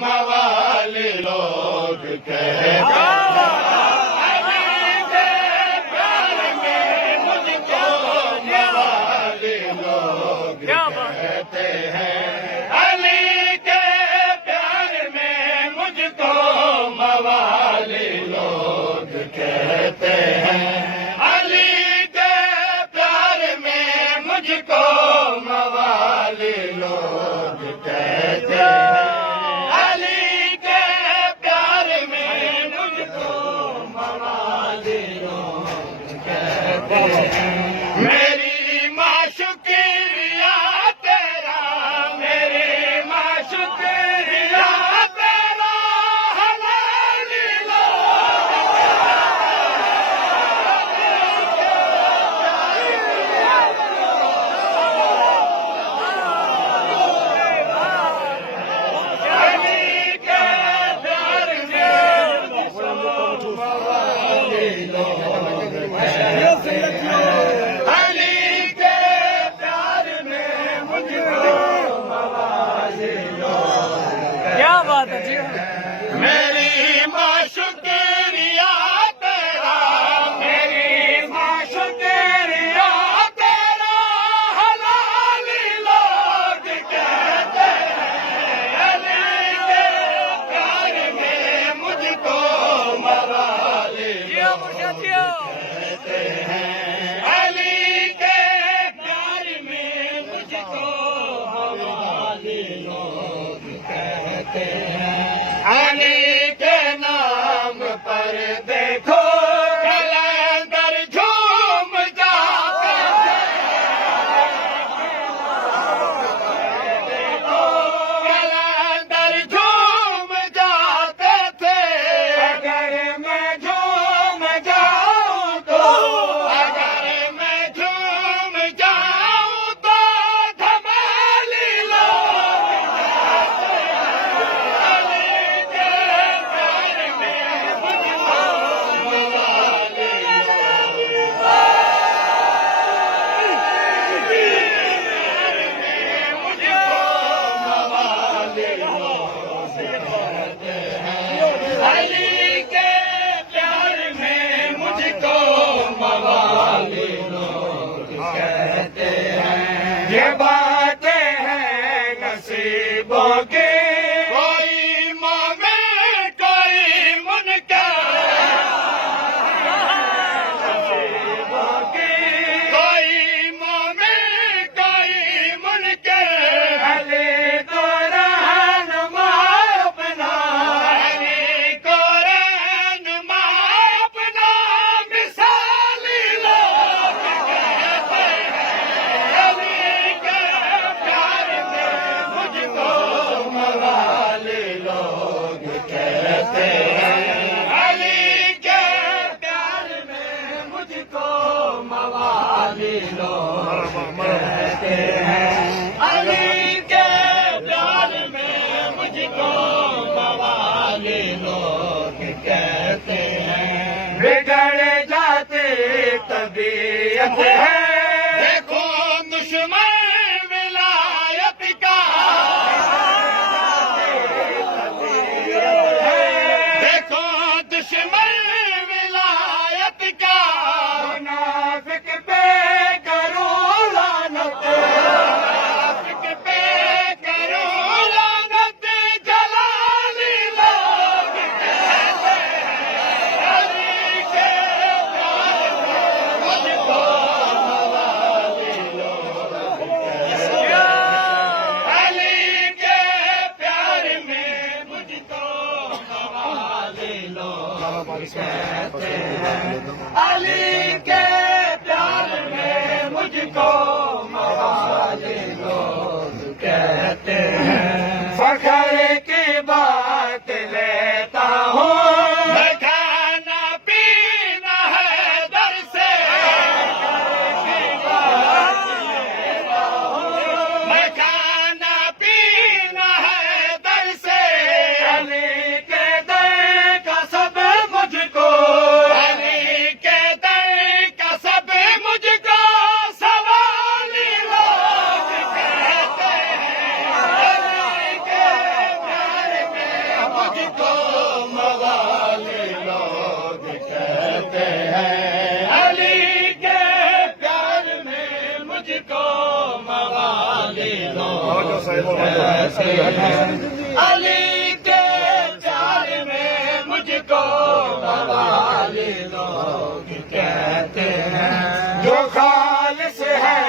موالی لوگ کہتے ہیں، میری ماں شکریہ تیرا، میری ماں شکریہ تیرا، حلالی کیا بات ہے جی؟ میری ماں شکریہ تیرا، میری ماں شکریہ تیرا، حلالی لوگ کہتے ہیں، علی کے پیار میں مجھ کو موالی کہتے ہیں، علی کے پیار میں مجھ کو موالی لوگ کہتے ہیں، علی کے نام پر دیکھو کلندر جھوم جاتے ہیں، دیکھو کلندر جھوم جاتے تھے، اگر میں جھوم جاؤں تو، اگر میں جھوم جاؤں تو دھمالی لوگ کہتے ہیں، علی کے پیار میں مجھ کو موالی علی کے پیار میں مجھ کو موالی لوگ کہتے ہیں، یہ باتیں ہیں نصیبوں کی، کوئی مومن کوئی منکر، نصیبوں کی کوئی مومن کوئی منکر، علی کو رہنما اپنا، علی کو رہنما اپنا، مثالی لوگ کہتے ہیں، علی کے پیار میں مجھ کو موالی لوگ کہتے ہیں، علی کے پیار میں مجھ کو موالی لوگ کہتے ہیں، علی کے پیار میں مجھ کو موالی لوگ کہتے ہیں، بگڑ جاتی طبیعت ہے، دیکھو دشمن ولایت کا، دیکھو دشمن ولایت کا، منافق پہ کروں لعنت، منافق پہ کروں لعنت، جلالی لوگ کہتے ہیں، علی کے پیار میں مجھ کو موالی لوگ کہتے ہیں، علی کے پیار میں مجھ کو موالی لوگ کہتے ہیں، علی کے پیار میں مجھ کو موالی لوگ کہتے ہیں، فخر کی بات لیتا ہوں، میں کھانا پینا ہے در سے، فخر کی بات لیتا ہوں، میں کھانا پینا ہے در سے، علی کے در کا سب مجھ کو، علی کے در کا سب مجھ کو سوالی مجھ کو موالی لوگ کہتے ہیں، علی کے پیار میں مجھ کو موالی لوگ کہتے ہیں، علی کے پیار میں مجھ کو موالی لوگ کہتے ہیں، جو خالص ہے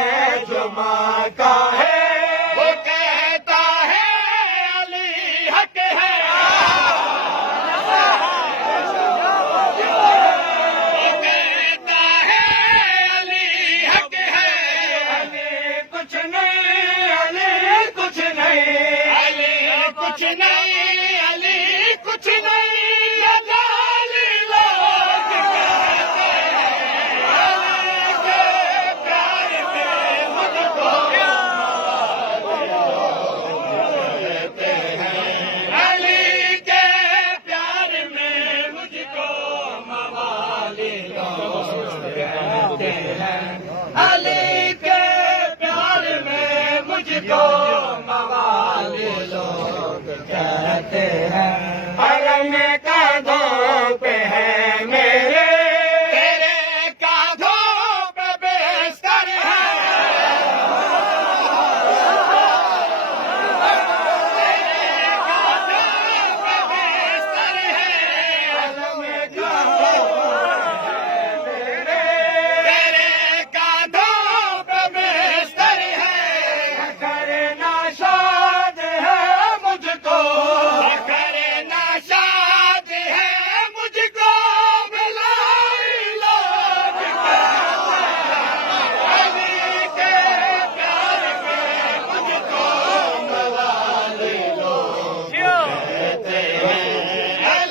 جو ماں کا ہے وہ کہتا ہے علی حق ہے، وہ کہتا ہے علی حق ہے، علی کچھ نہیں، علی کچھ نہیں، علی کچھ نہیں، علی کچھ نہیں، یہ جعلی لوگ کہتے ہیں، علی کے پیار میں مجھ کو کہتے ہیں، علی کے پیار میں مجھ کو موالی لوگ کہتے ہیں، علی کے پیار میں مجھ کو موالی لوگ کہتے ہیں، حرم